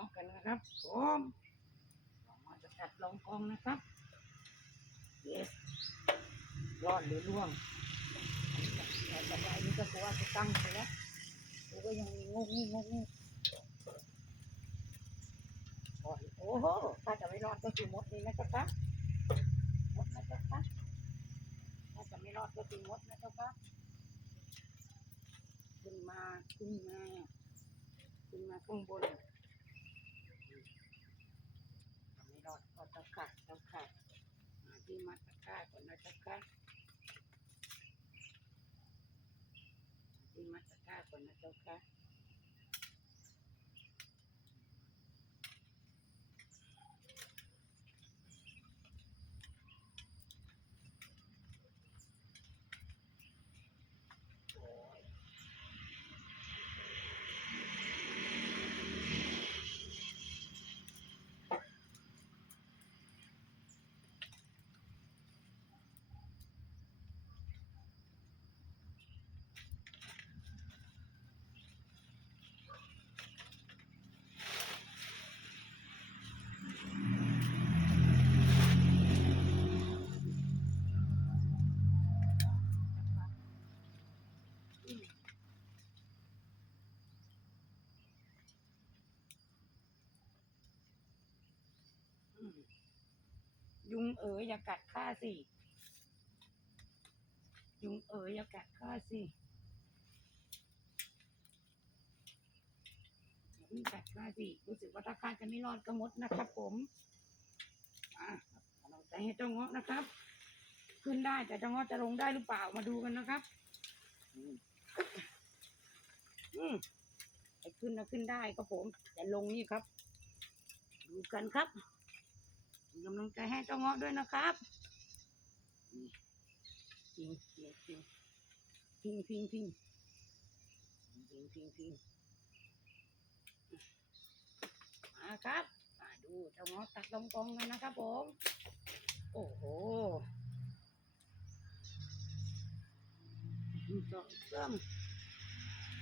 าะกันนะครับผมเรามาจะตัดลองกองนะครับเยสรอดหรือร่วงแต่สัปดาห์นี้ก็กลัวจะตั้งไปแล้วกูก็ยังมีงงี้งงี้รอดโอ้โหถ้าจะไม่รอดก็คือมดนี่นะเจ้าค่ะมดนะเจ้าค่ะถ้าจะไม่รอดก็คือมดนะเจ้าค่ะขึ้นมาขึ้นมาขึ้นมาข้างบนทำไม่ รอดก็จะขาค่ะมาที่มาตะกร้าก่อนนะเจ้าค่ะที่มาตะกร้าก่อนนะเจ้าค่ะ เอ๋ยอย่ากัดข้าสิยุงเอ๋ยอย่ากัดข้าสิอย่าเพิ่งกัดข้าสิรู้สึกว่าถ้าข้าจะไม่รอดก็มดนะครับ ผมอะกำลังให้เจ้าเงาะนะครับ ขึ้นได้แต่เจ้าเงาะจะลงได้หรือเปล่ามาดูกันนะครับอืมไอ้ขึ้นนะขึ้นได้ครับผมแต่ลงนี่ครับ ดูกันครับ กำลังใจให้เจ้าเงาะด้วยนะครับนี่พิงพิงพิงพิงพิงพิงพิงพิงมาครับมาดูเจ้าเงาะตัดลงกองกันนะครับผม โอ้โหสองสาม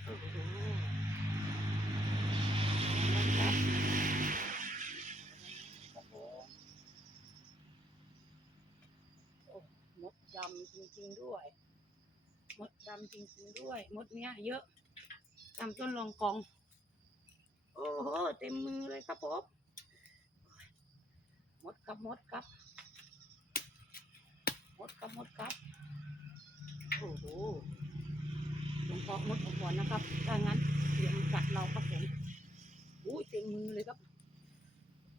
โอ้โหนะครับครับผมโอ้ม ดำจริงๆด้วย มดดำจริงๆด้วย มดเนี้ย เยอะตามต้นรองกอง โอ้โหเต็มมือเลยครับผมมดครับมดครับ มดครับมดครับ โอ้โหหลวงพ่อมดออกก่อนนะครับถ้างั้นเดี๋ยมันกัดเราครับผมอุ้ยเต็มมือเลยครับ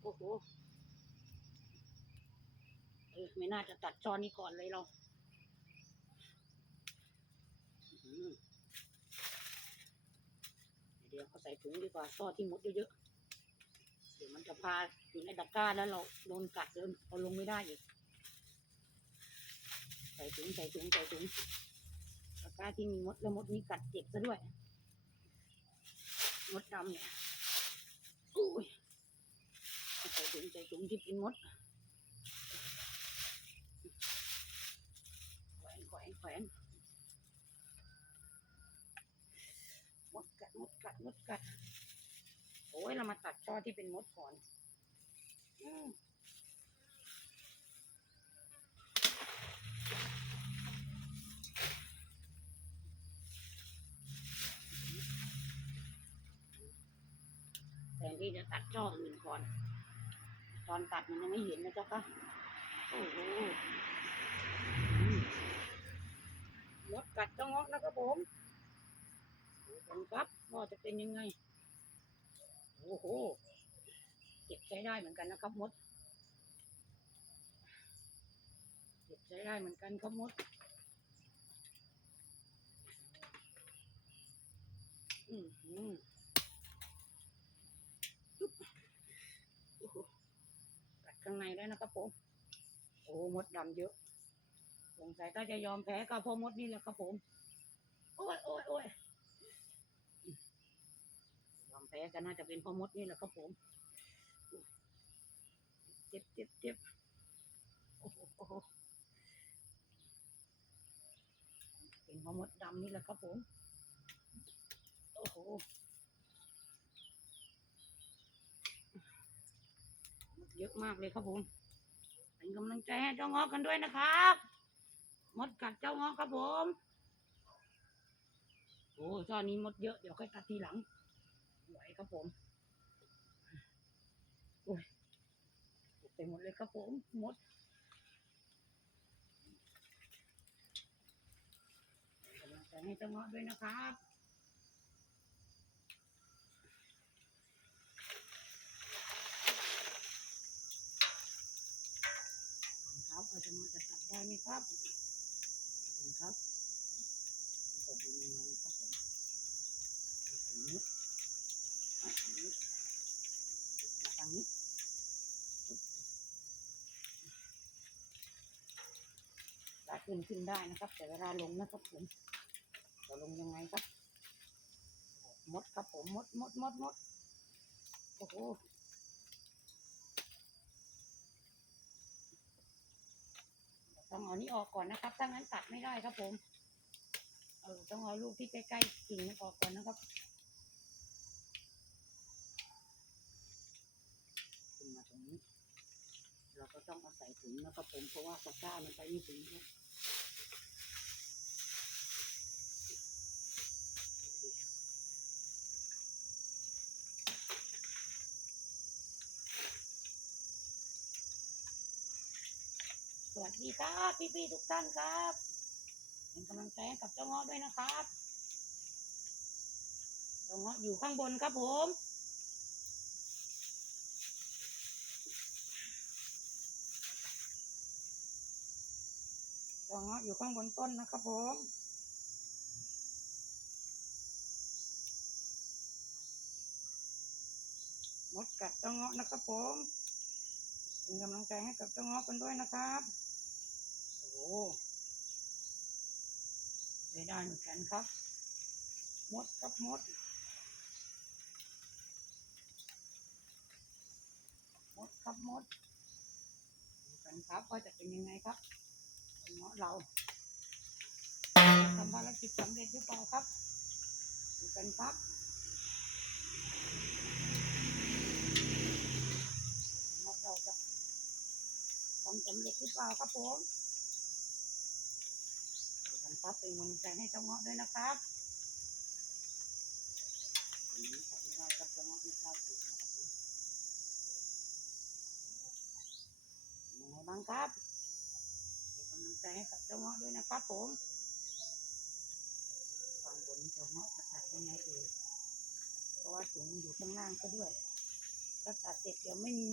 โอ้โหเออไม่น่าจะตัดจอนี้ก่อนเลยเราอื้อหือ เดี๋ยวเอาใส่ถุงดีกว่าซ่อที่มดเยอะๆ เดี๋ยวมันจะพาอยู่ในตะกร้าแล้วเราโดนกัดเดินเอาลงไม่ได้อีก ใส่ถุงใส่ถุงใส่ถุงตะกร้าที่มีมดแล้วมดนี้กัดเจ็บซะด้วย มดดำเนี่ยอุ้ยใส่ถุงใส่ถุงที่เป็นมดแขวนแขวนแขวน มดกัดมดกัด โอ้ยเรามาตัดช่อที่เป็นมดก่อนอืมแทนที่จะตัดช่ออื่นก่อน ตอนตัดมันยังไม่เห็นนะเจ้าค่ะโอ้โหมดกัดเจ้างาะนะครับผม ดูกันครับว่าจะเป็นยังไง โอ้โหเจ็บใช้ได้เหมือนกันนะครับมดเจ็บใช้ได้เหมือนกันครับมด อืมอืมกัดข้างในได้นะครับผม โอ้มดดำเยอะสงสัยถ้าจะยอมแพ้ก็เพราะมดนี่แหละครับผม โอ้ยโอ้ยโอ้ย แพ้ก็น่าจะเป็นพราะมดนี่แหละครับผม เจ็บเจ็บเจ็บโอ้โหเป็นพราะมดดำนี่แหละครับผม โอ้โหเยอะมากเลยครับผม เป็นกำลังใจให้เจ้างาะกันด้วยนะครับ มดกัดเจ้างาะครับผม โอ้ตอนนี้มดเยอะ เดี๋ยวค่อยตัดทีหลัง หวครับผมโอ้ยเต็มหมดเลยครับผมมดกำลังใจให้เจ้าเงาะด้วยนะครับครับอาจจะมาจะตัดได้ไหมครับขอบคุณครับมันจะดูยังไงครับผมมาตรงนี้มาตรงนี้มาทางนี้ได้ ขึ้นขึ้นได้นะครับ แต่เวลาลงนะครับผมจะลงยังไงครับมดครับผมมดมดมดมดโอ้โหต้องเอานี้ออกก่อนนะครับถ้างั้นตัดไม่ได้ครับผม เออต้องเอาลูกที่ใกล้ๆกิ่งมันออกก่อนนะครับขึ้นมาตรงนี้ เราก็ต้องเอาใส่ถุงนะครับผมเพราะว่าตะกร้ามันไปไม่ถึงครับโอเคสวัส ดีครับพี่ๆทุกท่านครับเป็นกำลังใจให้กับเจ้าเงาะด้วยนะครับเจ้าเงาะอยู่ข้างบนครับผมเจ้าเงาะอยู่ข้างบนต้นนะครับผมมดกัดเจ้าเงาะนะครับผมเป็นกำลังใจให้กับเจ้าเงาะกันด้วยนะครับ ได้ได้เหมือนกันครับ มดกับมด มดครับมดดูกันครับว่าจะเป็นยังไงครับเงาะเราทำภารกิจสำเร็จหรือเปล่าครับดูกันครับเงาะเราจะทำสำเร็จหรือเปล่าครับผม ครับเป็นกำลังใจให้เจ้าเงาะด้วยนะครับอันนี้ใส่ไม่ได้ครับเจ้าเงาะไม่ข้าถึงนะครับผมยังไงบ้างครับเป็นกำลังใจให้กับเจ้าเงาะด้วยนะครับผมฟังบนเจ้าเงาะจะตัดยังไงเอ่ยเพราะว่าถุงอยู่ข้างล่างก็ด้วยถ้าตัดเสร็จเดี๋ยวไม่มี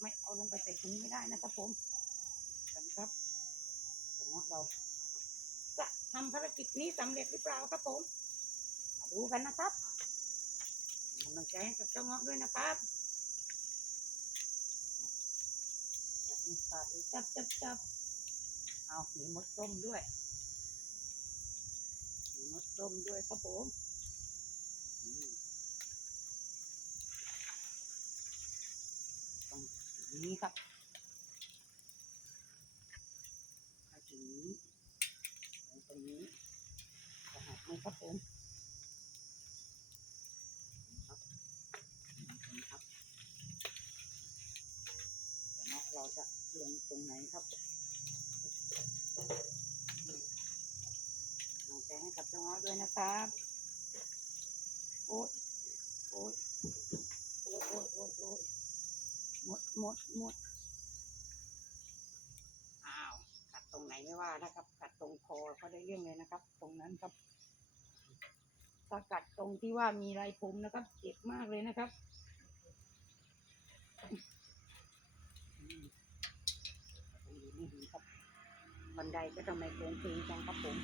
ไม่เอาลงไปใส่ถุงไม่ได้นะครับผมกันครับเจ้าเงาะเรา จะทำภารกิจนี้สำเร็จหรือเปล่าครับผม มาดูกันนะครับกำลังใจให้กับเจ้าเงาะด้วยนะครับจับขาดจับจับจับเอามีมดส้มด้วยมีมดส้มด้วยครับผมต้องอย่างนี้ครับถ้าถึงนี้ลงตรงนี้จะหักไหม ครับผมครับครับเนาะเราจะลงตรงไหนครับลงใจให้กับเจ้าเงาะด้วยนะครับโอ๊ยโอ๊ยโอ๊ยโอ๊ยโอ๊ยโอ๊ยหมดหมดหมดอ้าวกัดตรงไหนไม่ว่านะครับ กัดตรงคอก็ได้เรื่องเลยนะครับ ตรงนั้นครับ ถ้ากัดตรงที่ว่ามีไรผมนะครับเจ็บมากเลยนะครับอืมตรงนี้ไม่ดีครับ บันไดก็ทำไมโค้งเพลงจังครับผม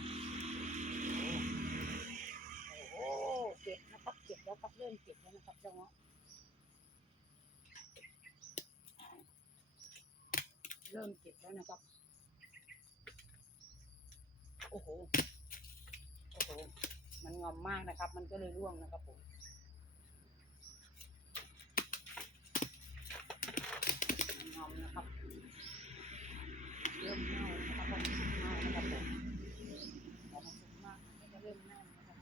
โอ้โหเจ็บนะครับเจ็บแล้วครับเริ่มเจ็บแล้วนะครับเจ้าเงาะเริ่มเจ็บแล้วนะครับ โอ้โห โอ้โห มันงอมมากนะครับ มันก็เลยร่วงนะครับผมงอมนะครับ เริ่มเน่านะครับผมเน่านะครับผมพอมันสุกมากมันก็จะเริ่มเน่านะครับ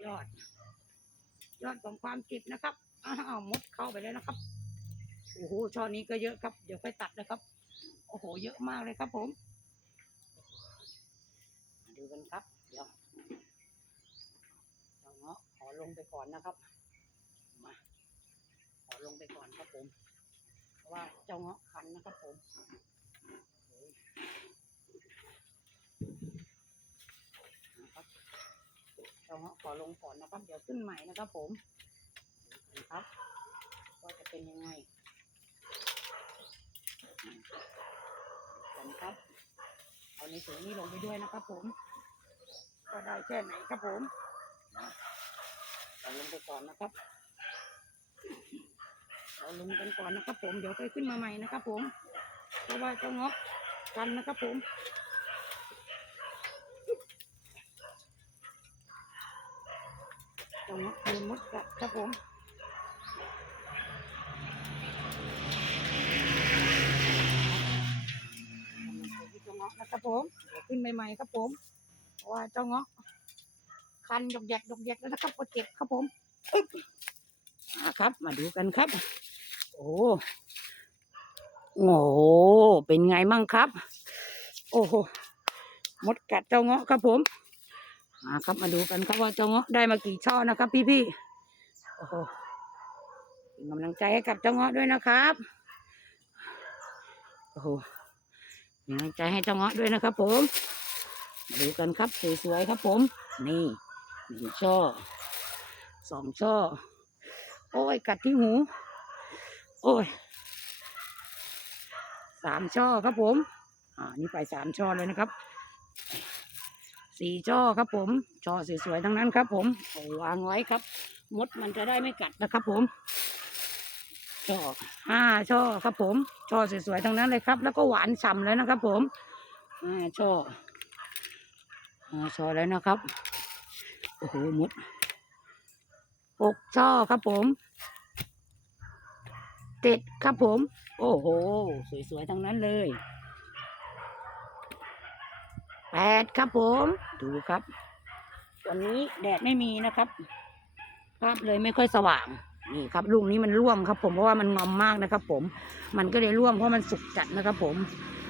เยอด ยอดของความเก็บนะครับอ้าวมดเข้าไปแล้วนะครับโอ้โหช่อนี้ก็เยอะครับ เดี๋ยวค่อยตัดนะครับ โอ้โห เยอะมากเลยครับ ผมมาดูกันครับ เดี๋ยวเจ้าเงาะขอลงไปก่อนนะครับ มาขอลงไปก่อนครับผม เพราะว่าเจ้าเงาะคันนะครับผม เจ้าขอลงก่อนนะครับ เดี๋ยวขึ้นใหม่นะครับผมดูกันครับว่าจะเป็นยังไงกันครับ เอาในถุงนี้ลงไปด้วยนะครับผม ก็ได้แค่ไหนครับผมเราลงไปก่อนนะครับเราลงกันก่อนนะครับผม เดี๋ยวไปขึ้นมาใหม่นะครับผม เพราะว่าเจ้าเงาะกันนะครับผม เจ้าเงาะนมดกัดครับผมเงาะนะครับผมขึ้นใหม่ๆครับผมเพราะว่าเจ้าเงาะคันดอกแยกดอกแยกแล้วนะครับก็เจ็บครับผมอึ๊บอ่าครับ มาดูกันครับ โอ้โหเป็นไงมั่งครับ โอ้โหมดกัดเจ้าเงาะครับผม มาครับมาดูกันครับว่าเจ้าเงาะได้มากี่ช่อนะครับ พี่ๆโอ้โหกำลังใจให้กับเจ้าเงาะด้วยนะครับโอ้โหกำลังใจให้เจ้าเงาะด้วยนะครับ ผมมาดูกันครับสวยๆครับ ผม นี่หนึ่งช่อสองช่อโอ้ยกัดที่หู โอ้ยสามช่อครับผม อ่านี่ไปสามช่อเลยนะครับ สี่ช่อครับผมช่อสวยๆทั้งนั้นครับ ผมเอาวางไว้ครับ มดมันจะได้ไม่กัดนะครับ ผมช่อห้าช่อครับ ผมช่อสวยๆทั้งนั้นเลยครับ แล้วก็หวานฉ่ำเลยนะครับ ผมห้าช่อห้าช่อแล้วนะครับโอ้โหมดหกช่อครับผมเจ็ดครับผม โอ้โห สวยๆทั้งนั้นเลย แปดครับผม ดูครับ วันนี้แดดไม่มีนะครับ ภาพเลยไม่ค่อยสว่าง นี่ครับลูกนี้มันร่วงครับ ผมเพราะว่ามันงอมมากนะครับ ผม มันก็เลยร่วงเพราะมันสุกจัดนะครับ ผม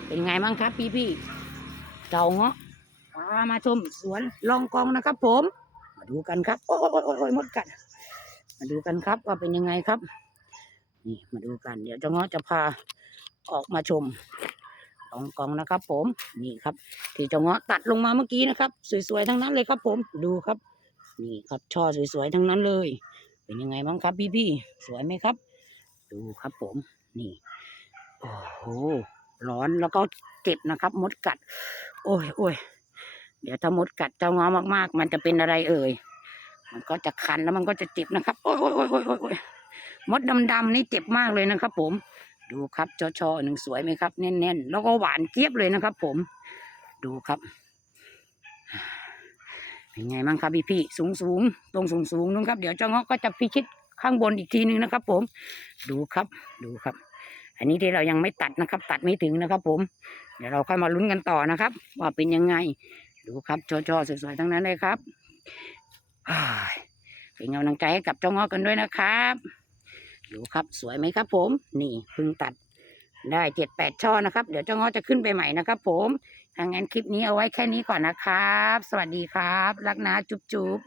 เป็นไงบ้างครับ พี่พี่ๆเจ้าเงาะมามาชมสวนลองกองนะครับ ผม มาดูกันครับโอ้ยโอ้ยโอ้ยโอ้ยมดกัดมาดูกันครับว่าเป็นยังไงครับ นี่มาดูกัน เดี๋ยวเจ้าเงาะจะพาออกมาชม ลองกองนะครับผมนี่ครับ ที่เจ้าเงาะตัดลงมาเมื่อกี้นะครับ สวยๆทั้งนั้นเลยครับผมดูครับ นี่ครับช่อสวยๆทั้งนั้นเลย เป็นยังไงบ้างครับพี่ๆสวยไหมครับ ดูครับผมนี่โอ้โหร้อนแล้วก็เจ็บนะครับ มดกัด โอ้ยโอ้ยเดี๋ยวถ้ามดกัดเจ้าง้อมากๆ มันจะเป็นอะไรเอ่ยมันก็จะคันแล้วมันก็จะเจ็บนะครับ โอ้ยโอ้ยโอ้ยโอ้ยมดดำๆนี่เจ็บมากเลยนะครับ ผม ดูครับจอชอหนึ่งสวยไหมครับ แน่นๆ แล้วก็หวานเจี๊ยบเลยนะครับ ผม ดูครับ เป็นไงบ้างครับพี่พี่สูงสูงๆตรงสูงสูงๆนู้นครับ เดี๋ยวเจ้าเงาะก็จะพิชิตข้างบนอีกทีนึงนะครับ ผม ดูครับ ดูครับ อันนี้ที่เรายังไม่ตัดนะครับ ตัดไม่ถึงนะครับ ผม เดี๋ยวเราค่อยมาลุ้นกันต่อนะครับ ว่าเป็นยังไง ดูครับจอจอๆสวยๆทั้งนั้นเลยครับอ้เป็นกำลังใจให้กับเจ้าเงาะกันด้วยนะครับ ดูครับสวยไหมครับ ผม นี่พึ่งตัดได้เจ็ดแปดช่อนะครับ เดี๋ยวเจ้าง้อจะขึ้นไปใหม่นะครับ ผมถ้างั้นคลิปนี้เอาไว้แค่นี้ก่อนนะครับ สวัสดีครับ รักนะจุ๊บจุ๊บ